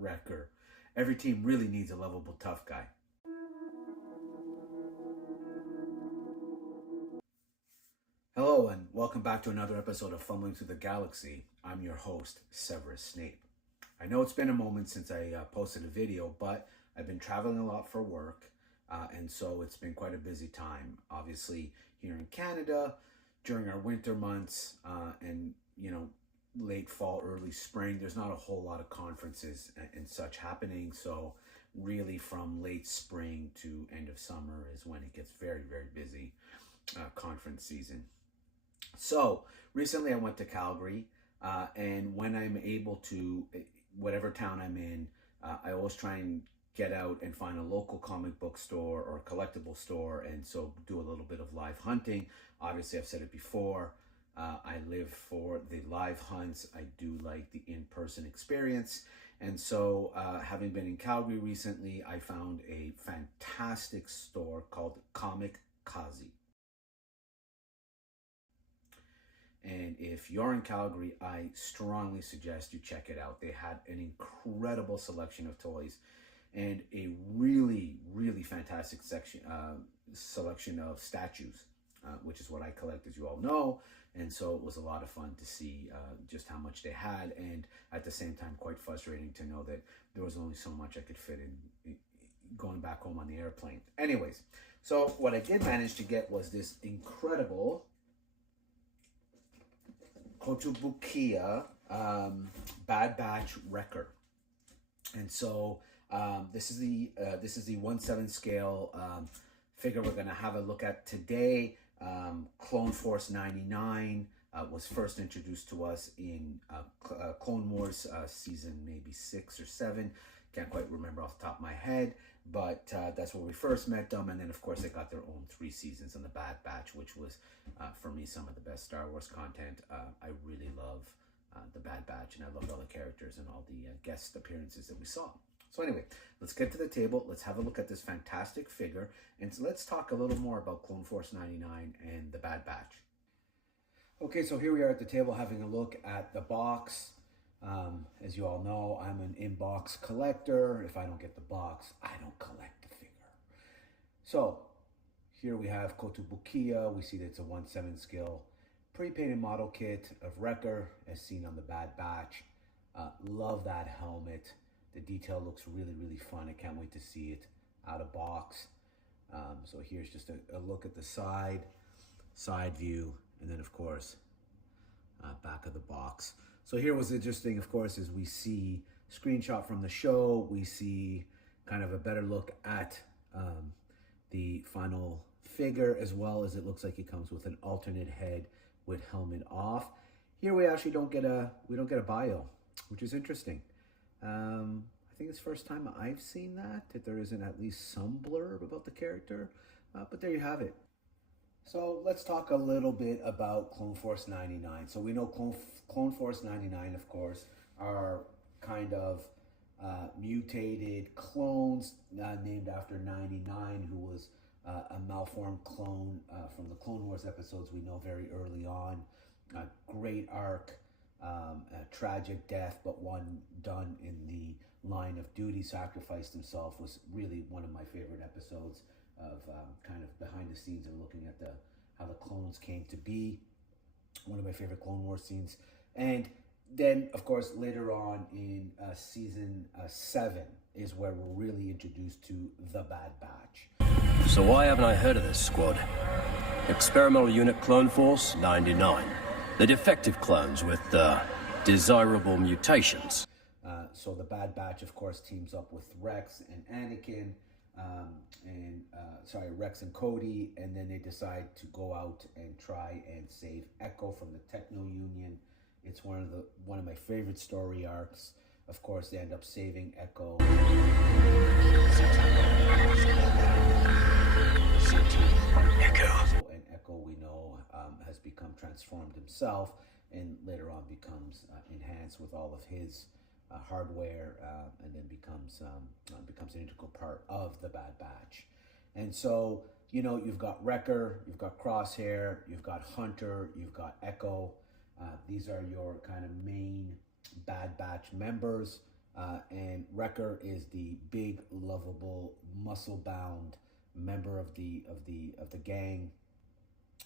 Wrecker. Every team really needs a lovable tough guy. Hello and welcome back to another episode of Fumbling Through the Galaxy. I'm your host, Severus Snape. I know it's been a moment since I posted a video, but I've been traveling a lot for work, and so it's been quite a busy time. Obviously, here in Canada, during our winter months, and late fall, early spring, there's not a whole lot of conferences and such happening. So really from late spring to end of summer is when it gets very, very busy, conference season. So recently I went to Calgary, and when I'm able to, whatever town I'm in, I always try and get out and find a local comic book store or collectible store, and so do a little bit of live hunting. Obviously, I've said it before, I live for the live hunts. I do like the in-person experience. And so having been in Calgary recently, I found a fantastic store called Comic Kazi. And if you're in Calgary, I strongly suggest you check it out. They had an incredible selection of toys and a really, really fantastic selection of statues, which is what I collect, as you all know. And so it was a lot of fun to see just how much they had, and at the same time quite frustrating to know that there was only so much I could fit in going back home on the airplane. Anyways, so what I did manage to get was this incredible Kotobukiya Bad Batch Wrecker. And so this is the 1/7 scale figure we're going to have a look at today. Clone Force 99 was first introduced to us in Clone Wars season maybe 6 or 7. Can't quite remember off the top of my head, but that's where we first met them. And then, of course, they got their own 3 seasons on the Bad Batch, which was, for me, some of the best Star Wars content. I really love the Bad Batch, and I loved all the characters and all the guest appearances that we saw. So anyway, let's get to the table. Let's have a look at this fantastic figure. And so let's talk a little more about Clone Force 99 and the Bad Batch. Okay, so here we are at the table having a look at the box. As you all know, I'm an in-box collector. If I don't get the box, I don't collect the figure. So here we have Kotobukiya. We see that it's a 1/7 scale pre-painted model kit of Wrecker as seen on the Bad Batch. Love that helmet. The detail looks really, really fun. I can't wait to see it out of box. So here's just a look at the side view, and then of course, back of the box. So here was interesting, of course, as we see screenshot from the show, we see kind of a better look at the final figure, as well as it looks like it comes with an alternate head with helmet off. Here we actually don't get a bio, which is interesting. I think it's the first time I've seen that there isn't at least some blurb about the character, but there you have it. So let's talk a little bit about Clone Force 99. So we know Clone Force 99, of course, are kind of mutated clones named after 99, who was a malformed clone from the Clone Wars episodes we know very early on. A great arc. A tragic death, but one done in the line of duty, sacrificed himself, was really one of my favorite episodes of kind of behind the scenes and looking at how the clones came to be. One of my favorite Clone Wars scenes. And then, of course, later on in season 7 is where we're really introduced to the Bad Batch. So why haven't I heard of this squad? Experimental Unit Clone Force 99. The defective clones with desirable mutations. So the Bad Batch, of course, teams up with Rex and Anakin, Rex and Cody, and then they decide to go out and try and save Echo from the Techno Union. It's one of my favorite story arcs. Of course, they end up saving Echo. And Echo, we know, has become transformed himself, and later on becomes enhanced with all of his hardware, and then becomes an integral part of the Bad Batch. And so, you've got Wrecker, you've got Crosshair, you've got Hunter, you've got Echo. These are your kind of main Bad Batch members. And Wrecker is the big, lovable, muscle-bound member of the gang,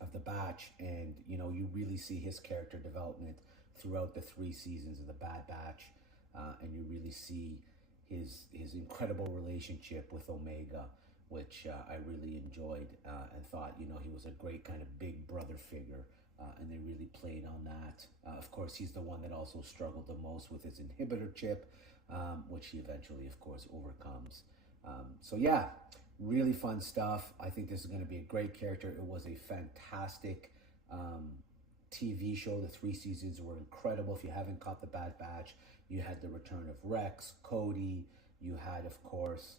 of the Batch, and you really see his character development throughout the 3 seasons of the Bad Batch, and you really see his incredible relationship with Omega, which I really enjoyed, and thought he was a great kind of big brother figure, and they really played on that. Of course, he's the one that also struggled the most with his inhibitor chip, which he eventually, of course, overcomes. So yeah, really fun stuff. I think this is going to be a great character. It was a fantastic TV show. The 3 seasons were incredible. If you haven't caught the Bad Batch, you had the return of Rex, Cody. You had, of course,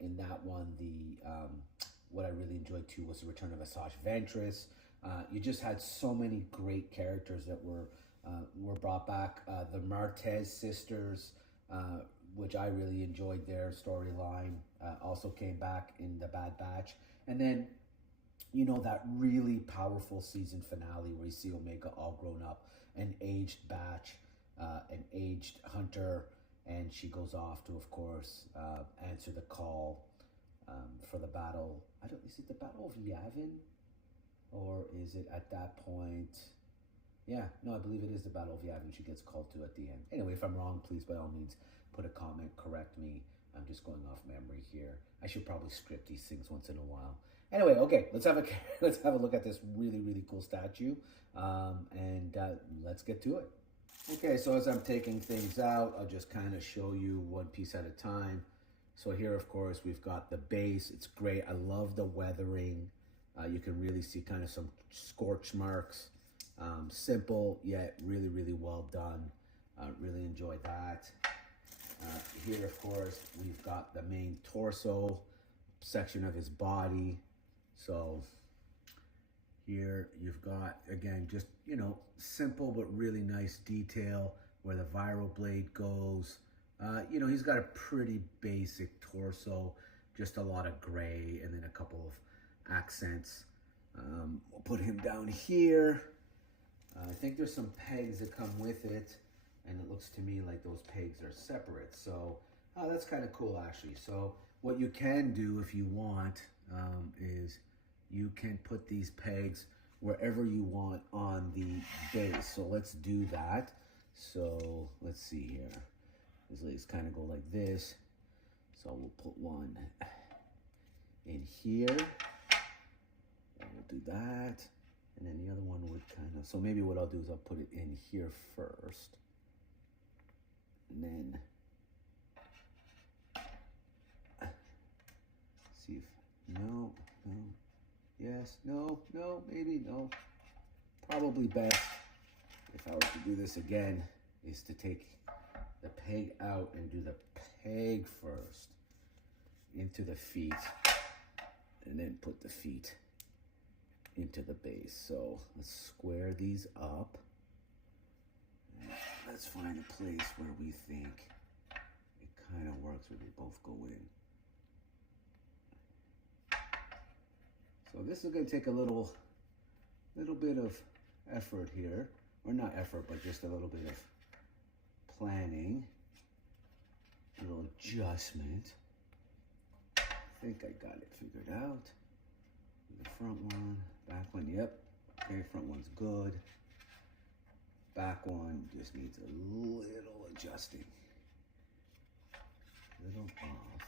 in that one, what I really enjoyed too was the return of Asajj Ventress. You just had so many great characters that were brought back. The Martez sisters, which I really enjoyed their storyline, also came back in the Bad Batch. And then, that really powerful season finale where you see Omega all grown up, an aged Batch, an aged Hunter, and she goes off to, of course, answer the call for the battle. Is it the Battle of Yavin? Or is it at that point? Yeah, no, I believe it is the Battle of Yavin she gets called to at the end. Anyway, if I'm wrong, please, by all means, put a comment, correct me. I'm just going off memory here. I should probably script these things once in a while. Anyway, okay, let's have a look at this really, really cool statue, and let's get to it. Okay, so as I'm taking things out, I'll just kind of show you one piece at a time. So here, of course, we've got the base. It's great. I love the weathering. You can really see kind of some scorch marks. Simple, yet really, really well done. Really enjoyed that. Here, of course, we've got the main torso section of his body. So here you've got, again, just, simple but really nice detail where the viral blade goes. He's got a pretty basic torso, just a lot of gray and then a couple of accents. We'll put him down here. I think there's some pegs that come with it, and it looks to me like those pegs are separate. So that's kind of cool, actually. So what you can do if you want is you can put these pegs wherever you want on the base. So let's do that. So let's see here. These legs kind of go like this. So we'll put one in here. And we'll do that. And then the other one would kind of, so maybe what I'll do is I'll put it in here first. And then see if, no, yes, no, maybe, no. Probably best, if I were to do this again, is to take the peg out and do the peg first into the feet, and then put the feet into the base. So let's square these up. Let's find a place where we think it kind of works, where they both go in. So this is going to take a little bit of effort here, or not effort, but just a little bit of planning, a little adjustment. I think I got it figured out. The front one, back one, yep. Okay, front one's good. Back one just needs a little adjusting. A little off.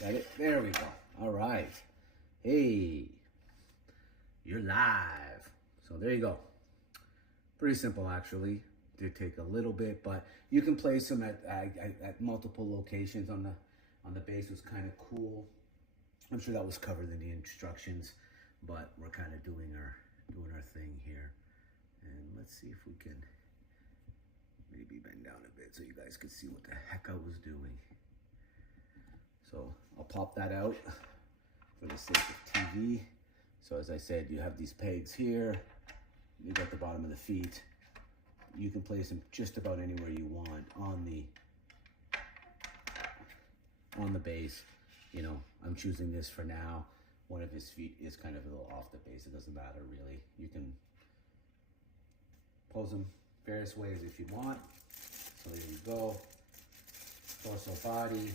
Got it? There we go. All right. Hey, you're live. So there you go. Pretty simple, actually. Did take a little bit, but you can place them at multiple locations on the base. Was kind of cool. I'm sure that was covered in the instructions, but we're kind of doing our thing here. And let's see if we can maybe bend down a bit so you guys can see what the heck I was doing. So I'll pop that out for the sake of TV. So as I said, you have these pegs here. You got the bottom of the feet. You can place them just about anywhere you want on the base. I'm choosing this for now. One of his feet is kind of a little off the base. It doesn't matter really. You can pose them various ways if you want. So there you go. Torso, body.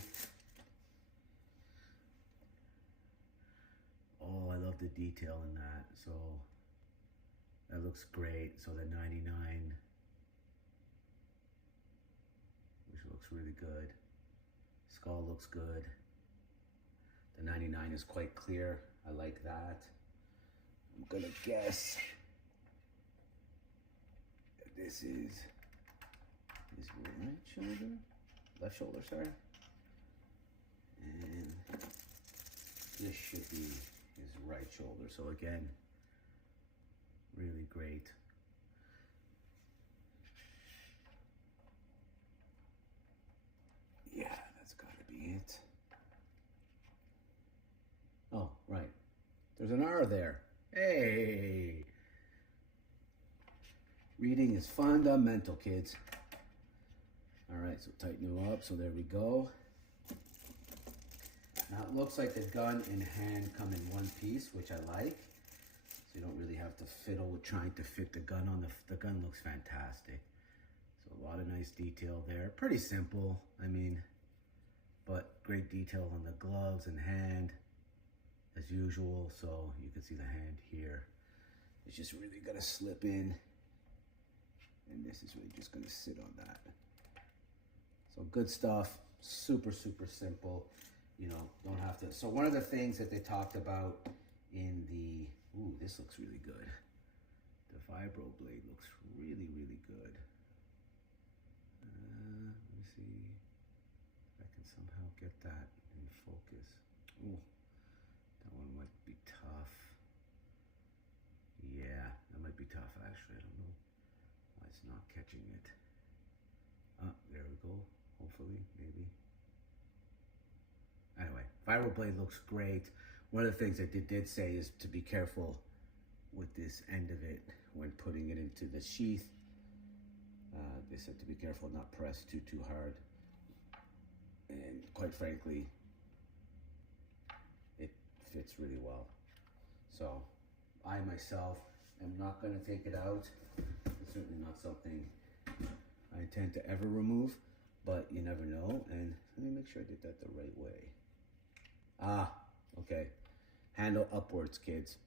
Oh, I love the detail in that. So that looks great. So the 99, which looks really good. Skull looks good. The 99 is quite clear. I like that. I'm gonna guess this is his right shoulder, left shoulder, sorry. And this should be his right shoulder. So again, really great. Yeah, that's gotta be it. Oh, right. There's an R there. Hey! Reading is fundamental, kids. All right, so tighten them up. So there we go. Now it looks like the gun and hand come in one piece, which I like. So you don't really have to fiddle with trying to fit the gun on. The gun looks fantastic. So a lot of nice detail there. Pretty simple, I mean, but great detail on the gloves and hand as usual. So you can see the hand here. It's just really gonna slip in. And this is really just gonna sit on that. So good stuff, super, super simple. You know, don't have to. So one of the things that they talked about in the, ooh, this looks really good. The vibro blade looks really, really good. Let me see if I can somehow get that in focus. Ooh, that one might be tough. Yeah, that might be tough actually. I don't know why it's not catching it. There we go. Hopefully, maybe. Anyway, vibro blade looks great. One of the things that they did say is to be careful with this end of it when putting it into the sheath. They said to be careful, not press too hard. And quite frankly, it fits really well. So I myself am not going to take it out. It's certainly not something I intend to ever remove, but you never know. And let me make sure I did that the right way. Okay. Handle upwards, kids.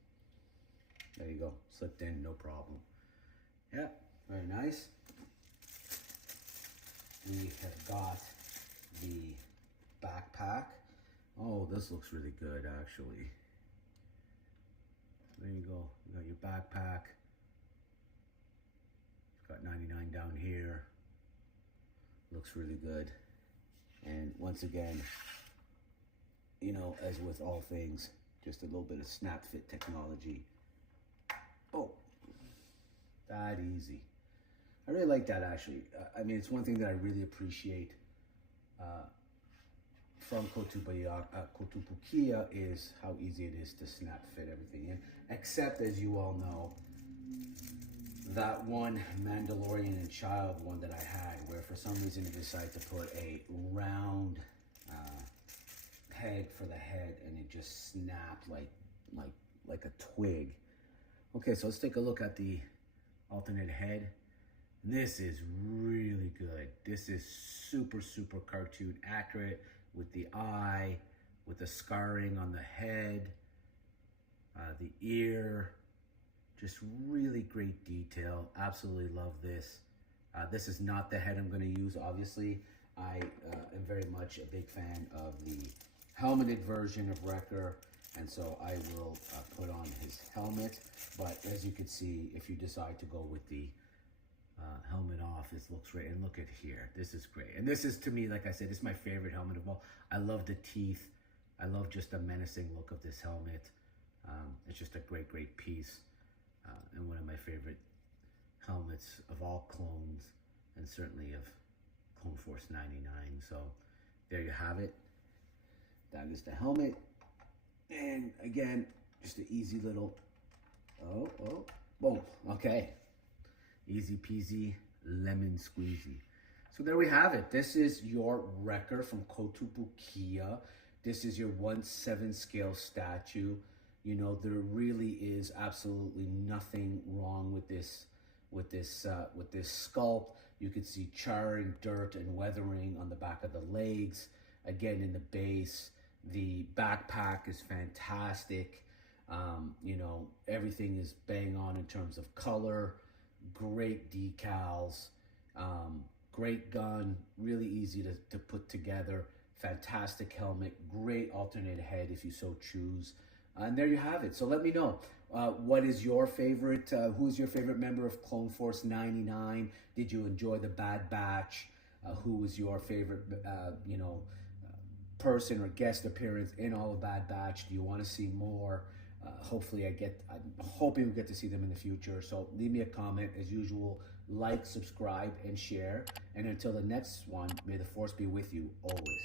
There you go. Slipped in, no problem. Yeah, very nice. We have got the backpack. Oh, this looks really good, actually. There you go. You got your backpack. It's got 99 down here. Looks really good. And once again, you know, as with all things, just a little bit of snap fit technology. Oh, that easy. I really like that, actually. I mean, it's one thing that I really appreciate from Kotobukiya is how easy it is to snap fit everything in. Except, as you all know, that one Mandalorian and Child one that I had, where for some reason I decided to put a round peg for the head, and it just snapped like a twig. Okay, so let's take a look at the alternate head. This is really good. This is super, super cartoon accurate with the eye, with the scarring on the head, the ear, just really great detail. Absolutely love this. This is not the head I'm going to use, obviously. I am very much a big fan of the helmeted version of Wrecker, and so I will put on his helmet. But as you can see, if you decide to go with the helmet off, this looks great. And look at here, this is great. And this is, to me, like I said, this is my favorite helmet of all. I love the teeth. I love just the menacing look of this helmet. It's just a great, great piece. And one of my favorite helmets of all clones, and certainly of Clone Force 99. So there you have it. That is the helmet. And again, just an easy little, boom, okay. Easy peasy, lemon squeezy. So there we have it. This is your Wrecker from Kotobukiya. This is your 1/7 scale statue. You know, there really is absolutely nothing wrong with this with this sculpt. You can see charring, dirt, and weathering on the back of the legs. Again, in the base, the backpack is fantastic. You know, everything is bang on in terms of color. Great decals. Great gun, really easy to put together. Fantastic helmet, great alternate head if you so choose. And there you have it. So let me know, what is your favorite, who's your favorite member of Clone Force 99? Did you enjoy the Bad Batch? Who was your favorite, you know, person or guest appearance in all of Bad Batch? Do you want to see more? Hopefully I'm hoping we get to see them in the future. So leave me a comment as usual, like, subscribe, and share. And until the next one, may the Force be with you always.